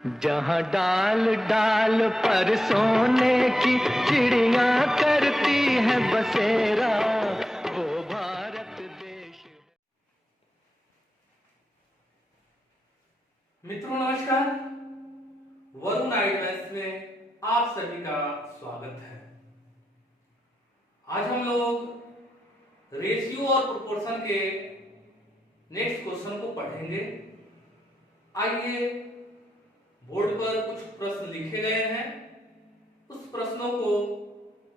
जहाँ डाल डाल पर सोने की चिड़िया करती है बसेरा, वो भारत देश। मित्रों नमस्कार, वरुण आईएएस में आप सभी का स्वागत है। आज हम लोग रेशियो और प्रोपोर्शन के नेक्स्ट क्वेश्चन को पढ़ेंगे। आइए, बोर्ड पर कुछ प्रश्न लिखे गए हैं, उस प्रश्नों को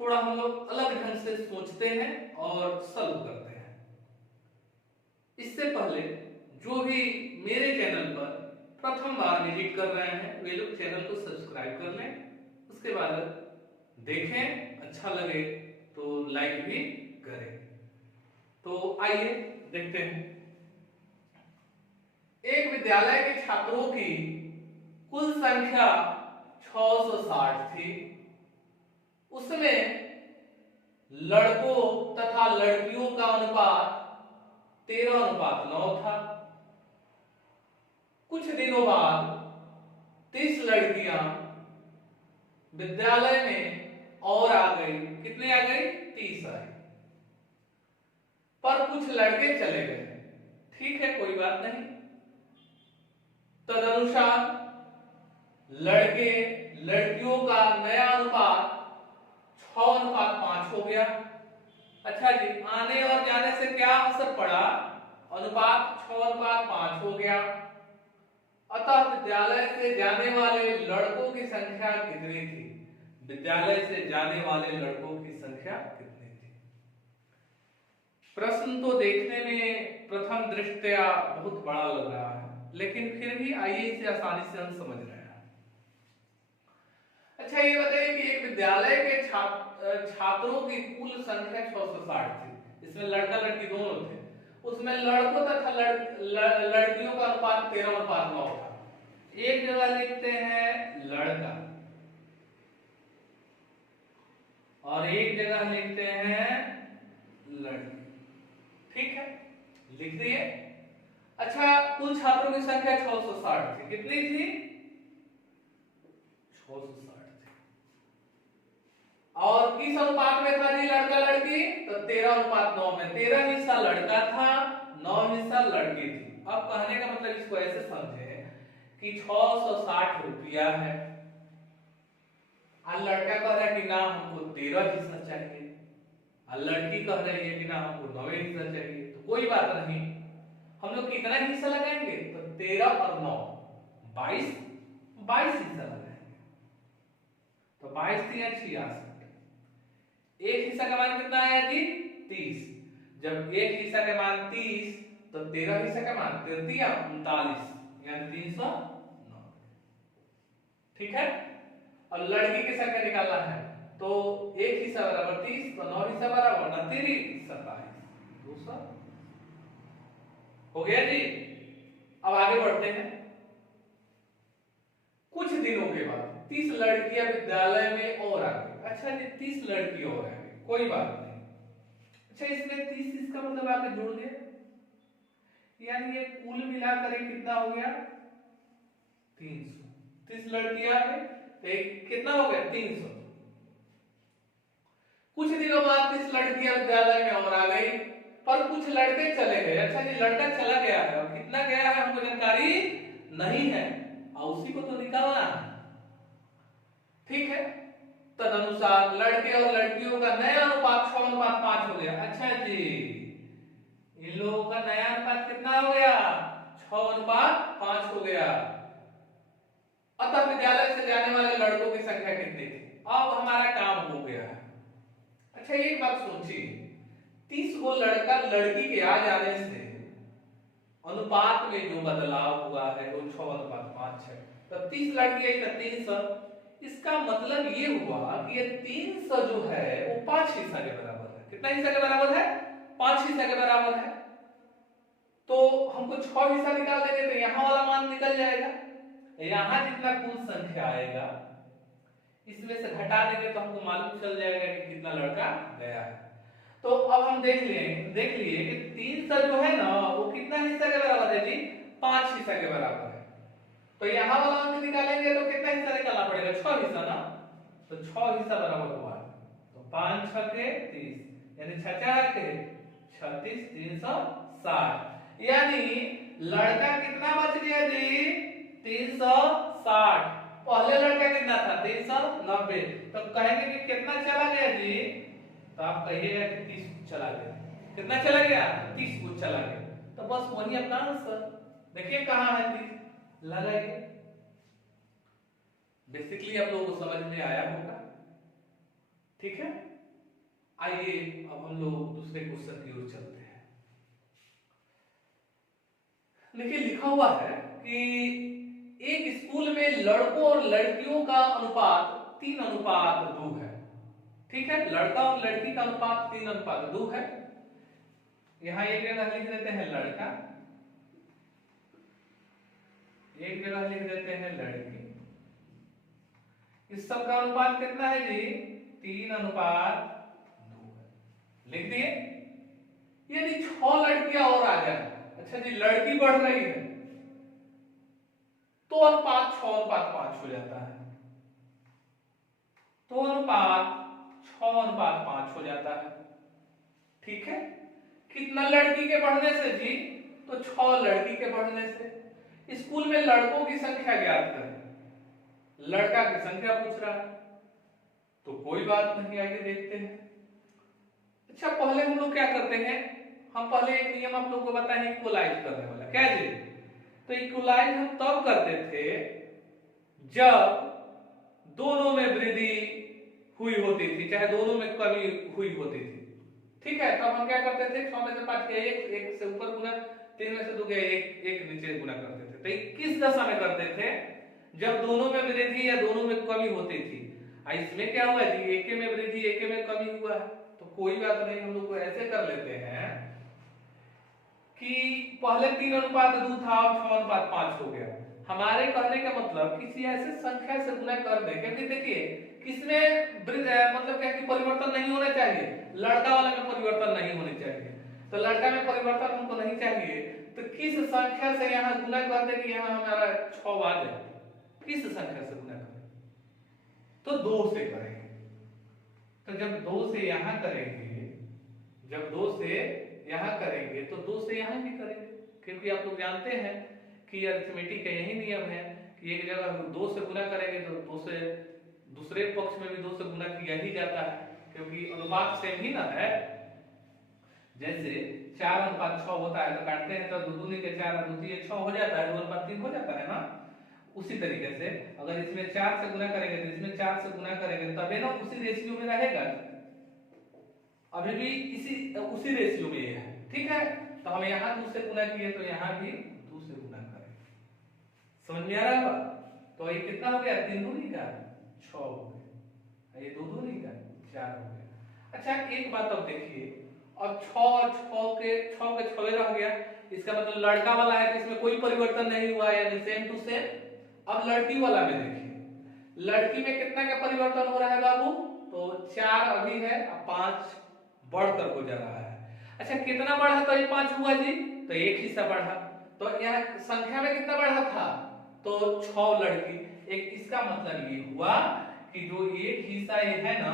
थोड़ा हम लोग अलग ढंग से सोचते हैं और सॉल्व करते हैं। इससे पहले जो भी मेरे चैनल पर प्रथम बार विजिट कर रहे हैं वे लोग चैनल को सब्सक्राइब कर लें, उसके बाद देखें, अच्छा लगे तो लाइक भी करें। तो आइए देखते हैं। एक विद्यालय के छात्रों की कुल संख्या 660 थी। उसमें लड़कों तथा लड़कियों का अनुपात 13:9 था। कुछ दिनों बाद 30 लड़कियां विद्यालय में और आ गई। कितने आ गई? 30 आई। पर कुछ लड़के चले गए। ठीक है, कोई बात नहीं। तदनुसार लड़के लड़कियों का नया अनुपात 6:5 हो गया। अच्छा जी, आने और जाने से क्या असर पड़ा? अनुपात 6:5 हो गया। अतः विद्यालय से जाने वाले लड़कों की संख्या कितनी थी? विद्यालय से जाने वाले लड़कों की संख्या कितनी थी? प्रश्न तो देखने में प्रथम दृष्टया बहुत बड़ा लग रहा है, लेकिन फिर भी आइए इसे आसानी से हम समझ रहे हैं। अच्छा, ये बताइए कि एक विद्यालय के छात्रों की कुल संख्या 660 थी। इसमें लड़का लड़की दोनों थे। उसमें लड़कों तथा लड़कियों का अनुपात 13:9 था। एक जगह लिखते हैं लड़का और एक जगह लिखते हैं लड़की। ठीक है, लिख दिए। अच्छा, कुल छात्रों की संख्या 660 थी। कितनी थी? 660 थी। और किस अनुपात में था जी लड़का लड़की? तो 13:9 में। 13 हिस्सा लड़का था, 9 हिस्सा लड़की थी। अब कहने का मतलब इसको ऐसे समझे कि 660 रुपया है और लड़का कह रहा है कि ना हमको 13 हिस्सा चाहिए और लड़की कह रही है कि ना हमको 9 हिस्सा चाहिए। तो कोई बात नहीं, हम लोग कितना हिस्सा लगाएंगे? तो 13 और 9 22 हिस्सा लगाएंगे। तो 22 3 66। एक हिस्सा का मान कितना आया जी? 30। जब एक हिस्सा का मान 30 तो 13 हिस्सा का मान 33 39, यानी 309। ठीक है। और लड़की की संख्या निकालना है तो एक हिस्सा बराबर 30, तो 9 हिस्सा बराबर 29 27 200 हो गया जी। अब आगे बढ़ते हैं। कुछ दिनों के बाद 30 लड़कियां विद्यालय में और आ गई। अच्छा जी, 30 लड़की और आ गई, कोई बात नहीं। अच्छा, इसमें 30 इसका मतलब आगे जोड़ दिया, यानी ये कुल मिलाकर कितना हो गया? 300। 30 लड़कियां आ गई तो कितना हो गया? 300। कुछ दिनों बाद 30 लड़कियां विद्यालय में और आ गई, पर कुछ लड़के चले गए। अच्छा जी, लड़का चला गया है और कितना गया है हमको जानकारी नहीं है और उसी को तो निकालना है। ठीक है, तदनुसार लड़के और लड़कियों का नया अनुपात 6:5 हो गया। अच्छा जी, इन लोगों का नया अनुपात कितना हो गया? 6:5 हो गया। अतः विद्यालय से जाने वाले लड़कों की संख्या कितनी थी? अब हमारा काम हो गया है। अच्छा, एक बात सोचिए, 30 गो लड़का लड़की के आ जाने से अनुपात में जो बदलाव हुआ है वो 6:5 है। तो 30 लड़की आई तो 300। इसका मतलब ये हुआ कि ये 300 जो है वो 5 हिस्सा के बराबर है। कितना हिस्सा के बराबर है? 5 हिस्सा के बराबर है। तो हमको 6 हिस्सा निकाल देंगे तो यहां वाला मान निकल जाएगा। यहां जितना कुल संख्या आएगा इसमें से घटा देंगे तो हमको मालूम चल जाएगा कि कितना लड़का गया है। तो अब हम देख लिए कि 300 जो है ना वो कितना हिस्सा के बराबर है जी? 5 हिस्सा के बराबर है। तो यहाँ वाला अंक निकालेंगे तो कितना हिस्सा निकालना पड़ेगा, 6 हिस्सा ना, तो 6 हिस्सा बराबर हुआ, तो 5 6 के 30, यानी 6 4 के 36, 360, यानी लड़का कितना बच गया जी, 360। पहले लड़का कितना था, 390, तो कहेंगे कि कितना चला गया जी, तो आप कहिएगा कि 30 चला गया। कितना चला गया, 30 कुछ चला गया, तो बस वही अपना आंसर। देखिए कहां है 30, लगाइए। बेसिकली आप लोगों को समझ में आया होगा, ठीक है। आइए अब हम लोग दूसरे क्वेश्चन की ओर चलते हैं। देखिए लिखा हुआ है कि एक स्कूल में लड़कों और लड़कियों का अनुपात 3:2 है, ठीक है। लड़का और लड़की का अनुपात 3:2 है। यहां एक जगह लिख देते हैं लड़का, एक जगह लिख देते हैं लड़की। इस सब का अनुपात कितना है जी, 3:2 है, लिख दिए। यदि 6 लड़कियां और आ जाए, अच्छा जी लड़की बढ़ रही है, तो अनुपात 6:5 हो जाता है, तो अनुपात 6:5 हो जाता है, ठीक है। कितना लड़की के बढ़ने से जी, तो 6 लड़की के बढ़ने से। स्कूल में लड़कों की संख्या ज्ञात करें, लड़का की संख्या पूछ रहा है, तो कोई बात नहीं, आइए देखते हैं। अच्छा पहले हम लोग क्या करते हैं, हम पहले एक नियम आप लोगों को बताएं इक्वलाइज करने वाला, क्या जी, तो इक्वलाइज हम तब करते थे जब दोनों में वृद्धि हुई होती थी, चाहे दोनों में कमी हुई होती थी, ठीक है। तब हम क्या करते थे, 6 में से 5 के 1 से ऊपर गुना, 3 में से 2 के 1 नीचे गुना करते थे। तो किस दशा में करते थे, जब दोनों में वृद्धि या दोनों में कमी होती थी। इसमें क्या हुआ जी, एक में वृद्धि एक में कमी हुआ है, तो कोई बात नहीं, हम लोग को ऐसे कर लेते हैं कि पहले 3:2 था और 6:5 हो गया। हमारे कहने का मतलब किसी ऐसे संख्या से गुना कर दें, क्योंकि देखिए किसमें मतलब क्या कि परिवर्तन नहीं होना चाहिए, लड़का वाला में परिवर्तन नहीं होनी चाहिए, तो लड़का में परिवर्तन हमको नहीं चाहिए, तो किस संख्या से यहाँ गुना कर दे कि यहाँ हमारा 6 आ जाए, किस संख्या से गुना करें, तो 2 से करेंगे। तो जब 2 से यहां करेंगे, जब 2 से यहां करेंगे तो 2 से यहां भी करेंगे, क्योंकि आप लोग जानते हैं कि अरिथमेटिक का यही नियम है कि एक जगह 2 से गुना करेंगे तो 2 से दूसरे पक्ष में भी 2 से गुना किया ही जाता है, क्योंकि अनुपात सेम ही ना है। जैसे 4:6 होता है तो काटते हैं तो 2 दूनी के 4 2 3 6 हो जाता है, 2:3 हो जाता है ना। उसी तरीके से अगर इसमें 4 से गुना करेंगे तो इसमें 4 से गुना करेंगे, तबे ना उसी रेशियो में रहेगा, अभी भी उसी रेशियो में है, ठीक है। तो हम यहाँ 2 से गुना किए तो यहाँ भी 2 से गुना करेंगे, समझ में आ रहा है। तो ये कितना हो गया, 3 दूनी का 6 हो गया, ये 2 दूनी का 4 हो गया। अच्छा एक बात अब देखिए, अब 6 के 6 रह गया, इसका मतलब लड़का वाला है तो इसमें कोई परिवर्तन नहीं हुआ, यानी सेम टू सेम। अब लड़की वाला में देखिए, लड़की में कितना का परिवर्तन हो रहा है बाबू, तो 4 अभी है, अब 5 बढ़कर हो जा रहा है। अच्छा कितना बढ़ा, तो ये 5 हुआ जी, तो 1 हिस्सा बढ़ा, तो यहाँ संख्या में कितना बढ़ा था, तो 6 लड़की। एक इसका मतलब ये हुआ कि जो 1 हिस्सा ये है ना,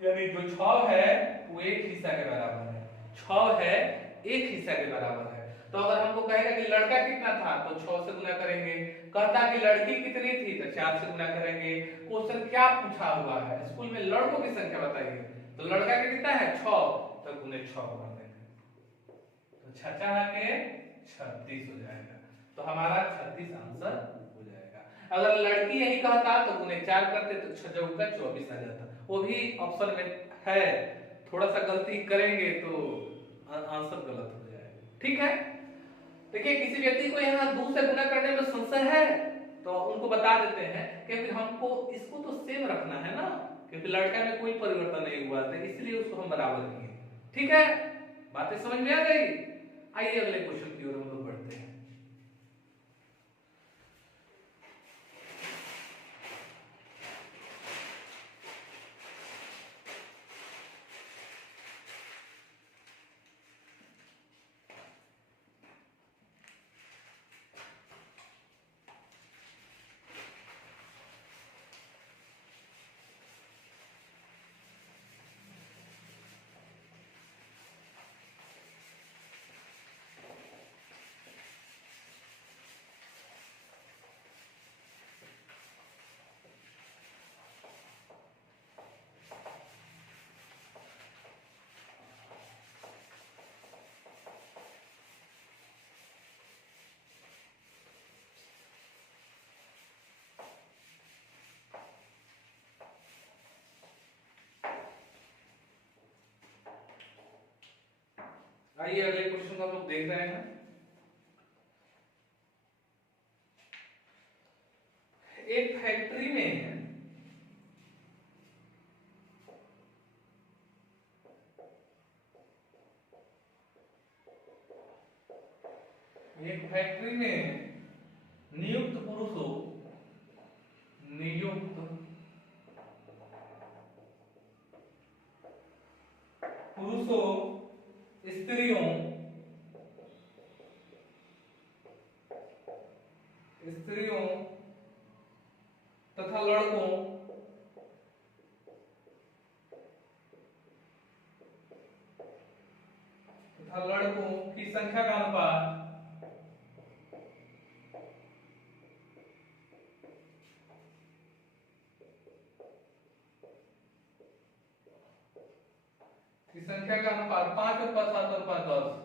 यानी जो 6 है वो 1 हिस्सा के बराबर है, 6 है 1 हिस्सा के बराबर है। तो अगर हमको कहेगा कि लड़का कितना था तो 6 से गुना करेंगे, कहता कि लड़की कितनी थी तो 4 से गुना करेंगे। क्वेश्चन क्या पूछा हुआ है, स्कूल में लड़कों की संख्या बताइए, तो लड़का का कितना है 6, तो गुने 6 कर देंगे, तो 6 के 36 हो जाएगा, तो हमारा 36 आंसर हो जाएगा। अगर लड़की यही कहता तो गुने 4 करते तो 6 चौका 24 आ जाता, वो भी ऑप्शन में है, थोड़ा सा गलती करेंगे तो आंसर गलत हो जाएगा, ठीक है। देखिए किसी व्यक्ति को यहाँ 2 से गुना करने में संशय है तो उनको बता देते हैं, क्योंकि हमको इसको तो सेम रखना है ना, क्योंकि लड़का में कोई परिवर्तन नहीं हुआ था, इसलिए उसको हम बराबर किए, ठीक है। बातें समझ में आ गई। आइए अगले क्वेश्चन की ओर हम लोग बढ़ते हैं। आइए अगले क्वेश्चन को हम लोग देख रहे हैं। एक फैक्ट्री में नियुक्त पुरुषों स्त्रियों तथा लड़कों की संख्या का अनुपात की संख्या का अनुपात 5:7:10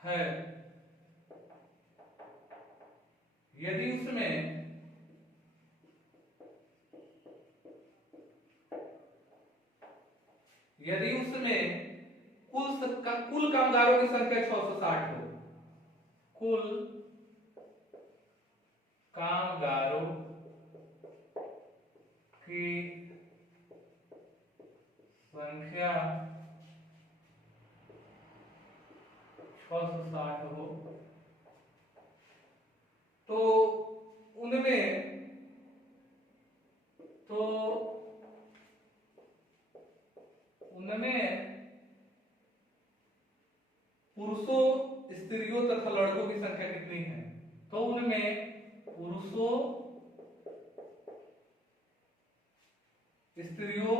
है यदि उसमें कुल कामगारों की संख्या 660 हो। कुल कामगारों की संख्या 660 हो तो उनमें पुरुषों स्त्रियों तथा लड़कों की संख्या कितनी है? तो उनमें पुरुषों स्त्रियों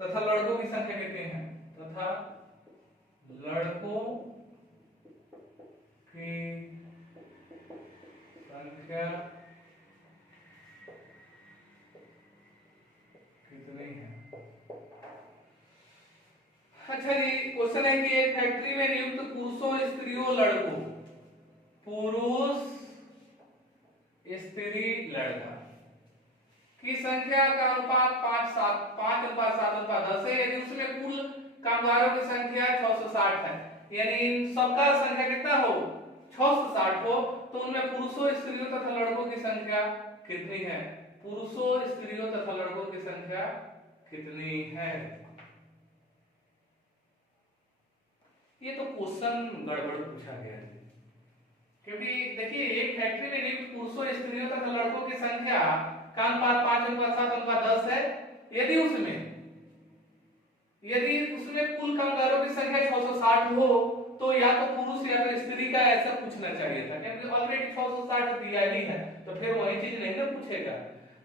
तथा लड़कों की संख्या कितनी है? तथा लड़कों की संख्या कितनी है? अच्छा जी, क्वेश्चन है कि एक फैक्ट्री में नियुक्त पुरुषों स्त्रियों लड़कों पुरुष स्त्री लड़का की संख्या का अनुपात 5:7:10 है। यदि उसमें कुल कामगारों की संख्या 660 है, यानी इन सबका संख्या कितना हो? 660 हो, तो उनमें पुरुषों स्त्रियों तथा लड़कों की संख्या कितनी है? पुरुषों स्त्रियों तथा लड़कों की संख्या कितनी है? ये तो क्वेश्चन गड़बड़ पूछा गया है, क्योंकि देखिए एक फैक्ट्री में नियुक्त पुरुषों स्त्रियों तथा लड़कों की संख्या का अनुपात 5:7:10 है। यदि उसमें कुल कामगारों की संख्या 660 हो तो या तो पुरुष या तो स्त्री का ऐसा पूछना चाहिए था, क्योंकि ऑलरेडी 660 दिया ही है, तो फिर वही चीज नहीं ना पूछेगा।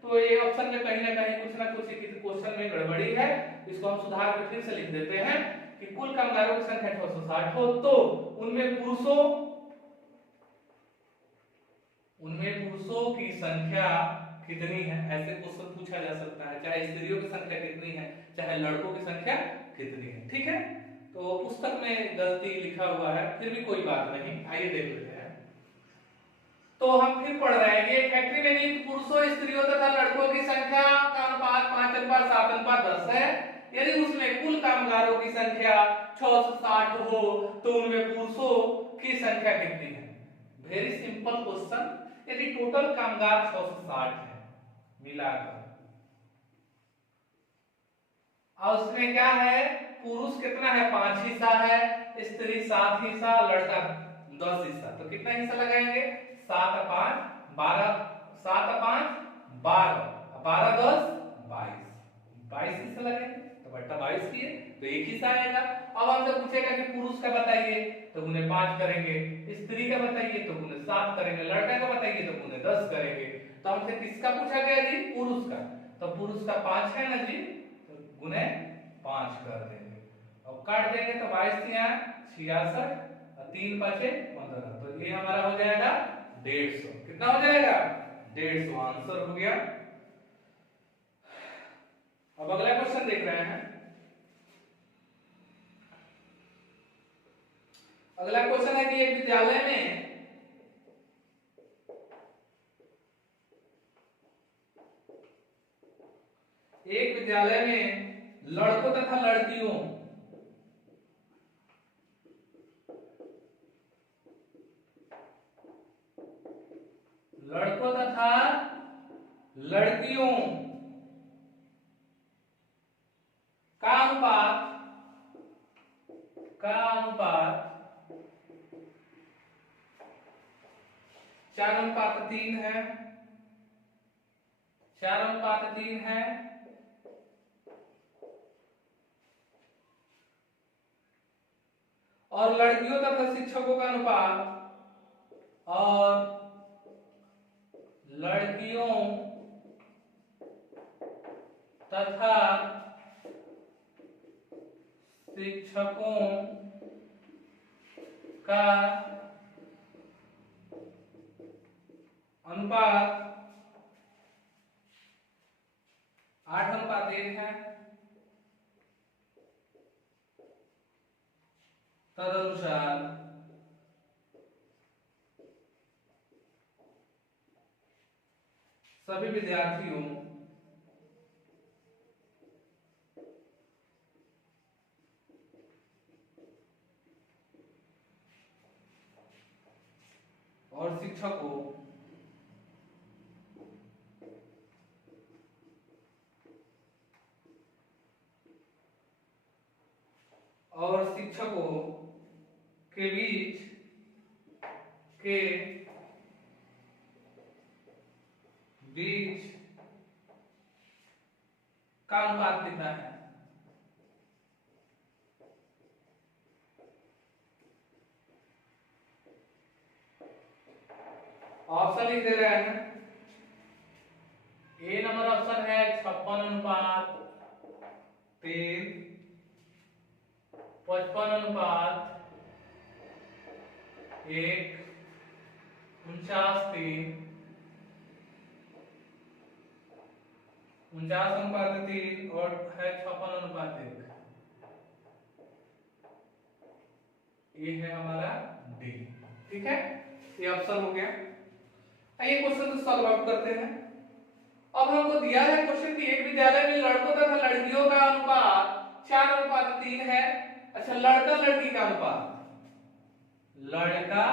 तो ये ऑप्शन में कहीं ना कहीं कुछ ना कुछ क्वेश्चन में गड़बड़ी है। इसको हम सुधार कर फिर से लिख देते हैं कि कुल कामगारों की संख्या 660 हो तो उनमें पुरुषों की संख्या कितनी है, ऐसे क्वेश्चन पूछा जा सकता है। चाहे स्त्रियों की संख्या कितनी है, चाहे लड़कों की संख्या कितनी है। ठीक है, तो पुस्तक में गलती लिखा हुआ है, फिर भी कोई बात नहीं, आइए देख लेते हैं। तो हम फिर पढ़ रहे हैं कि फैक्ट्री में नियुक्त पुरुषों स्त्रियों तथा लड़कों की संख्या का अनुपात 5:7:10 है। यदि उसमें कुल कामगारों की संख्या 660 हो तो उनमें पुरुषों की संख्या कितनी है? Very simple question. यदि टोटल कामगार 660 है मिलाकर, और उसमें क्या है, पुरुष कितना है? 5 हिस्सा है, स्त्री 7 हिस्सा, लड़का 10 हिस्सा, तो कितना हिस्सा लगाएंगे? 7/5 12, 7/5 12, 12 10 22 हिस्सा लगेंगे, तो बट्टा 22 किए तो एक हिस्सा आएगा। अब हमसे पूछेगा कि पुरुष का बताइए, तो उन्हें 5 करेंगे, स्त्री का बताइए तो उन्हें 7 करेंगे, लड़का का बताइए तो उन्हें 10 करेंगे। तो हमसे किसका पूछा गया जी? पुरुष का। तो पुरुष का 5 है ना जी, तो गुने 5 कर देंगे और काट देंगे, तो 22 66 और 3 5 15, तो ये हमारा हो जाएगा 150। कितना हो जाएगा? 150 आंसर हो गया। अब अगला क्वेश्चन देख रहे हैं। अगला क्वेश्चन है कि एक विद्यालय में लड़कों तथा लड़कियों का अनुपात 4:3 है। 4:3 है। और लड़कियों तथा शिक्षकों का अनुपात का अनुपात 8:1 है। तदनुसार सभी विद्यार्थियों और शिक्षकों के बीच का अनुपात कितना है। ऑप्शन लिख दे रहे हैं। ए नंबर ऑप्शन है 56:3, 55:1, 49:3, 49:3 और है 56:1। ये है हमारा डी। ठीक है, ये ऑप्शन हो गया। आइए क्वेश्चन को सॉल्व आउट करते हैं। अब हमको दिया है क्वेश्चन कि एक विद्यालय में लड़कों तथा लड़कियों का अनुपात 4:3 है। अच्छा, लड़का लड़की का अनुपात, लड़का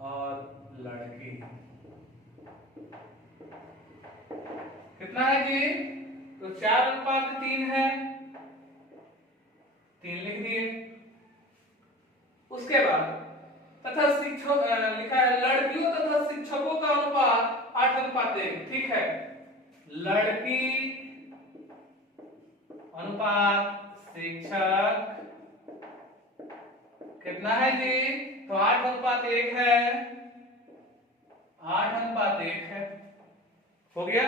और लड़की कितना है जी? तो 4:3 है, 3 लिख दिए। उसके बाद तथा शिक्षक लिखा है लड़कियों तथा शिक्षकों का अनुपात 8:1। ठीक है, लड़की अनुपात शिक्षक कितना है जी? तो 8:1 है। 8:1 है, हो गया।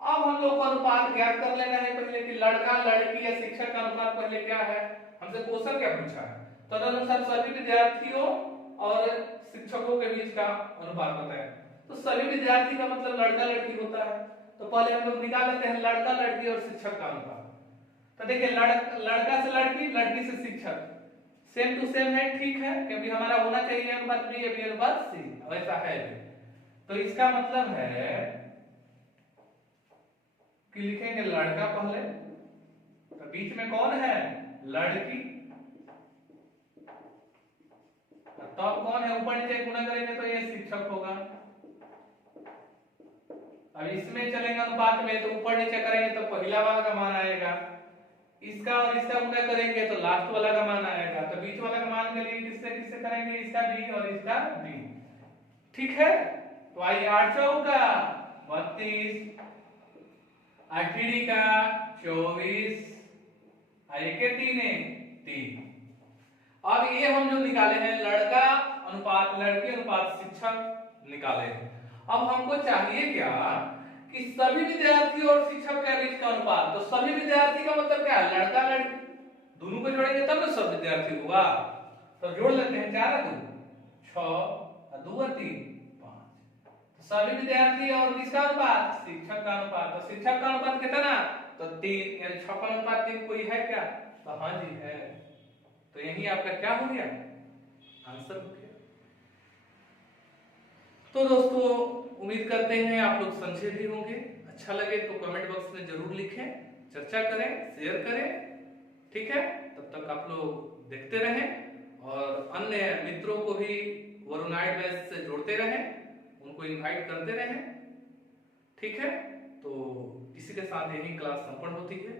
अब हम लोग को अनुपात ज्ञात कर लेना है पहले कि लड़का लड़की या शिक्षक का अनुपात पहले क्या है। हमसे क्वेश्चन क्या पूछा है, तदनुसार सभी विद्यार्थियों और शिक्षकों के बीच का अनुपात बताएं। तो सभी विद्यार्थी का मतलब लड़का लड़की होता है, तो पहले हम लोग निकाल लेते हैं लड़का लड़की और शिक्षक का अनुपात। तो देखिए लड़का से लड़की, लड़की से शिक्षक, सेम टू सेम है। ठीक है, क्योंकि हमारा होना चाहिए अनुपात बी या बी अनुपात सी, वैसा है। तो इसका मतलब है कि लिखेंगे लड़का पहले, तो बीच में कौन है? लड़की। तो अब कौन है? ऊपर नीचे गुणा करेंगे तो ये शिक्षक होगा। अब इसमें चलेगा अनुपात में, तो ऊपर नीचे करेंगे तो पहला वाला का मान आएगा, इसका और इसका गुणा करेंगे तो लास्ट वाला का मान आएगा। तो बीच वाला का मान के लिए किससे किससे करेंगे? इसका बी और इसका बी। ठीक है, तो आइए 8 चौका 32, 8 का 24, के 3। अब ये हम जो निकाले हैं लड़का अनुपात लड़की अनुपात शिक्षक निकाले हैं। अब हमको चाहिए क्या कि सभी विद्यार्थी और शिक्षक के बीच का अनुपात। तो सभी विद्यार्थी का मतलब क्या है? लड़का लड़की दोनों को जोड़ेंगे तब तो सब विद्यार्थी होगा। तो जोड़ लेते हैं, 4 2 6 2 3 5। तो सभी विद्यार्थी और किसका अनुपात? शिक्षक का अनुपात। तो शिक्षक का अनुपात कितना? तो 3, यानी 56:3। कोई है क्या? तो हाँ जी है। तो तो यही आपका क्या हो गया, आंसर हो गया। तो दोस्तों उम्मीद करते हैं आप लोग समझे भी होंगे। अच्छा लगे तो कमेंट बॉक्स में जरूर लिखें, चर्चा करें, शेयर करें। ठीक है, तब तक आप लोग देखते रहें और अन्य मित्रों को भी वरुणाइट बैच से जोड़ते रहें, उनको इनवाइट करते रहें। ठीक है, तो इसी के साथ यही क्लास संपन्न होती है।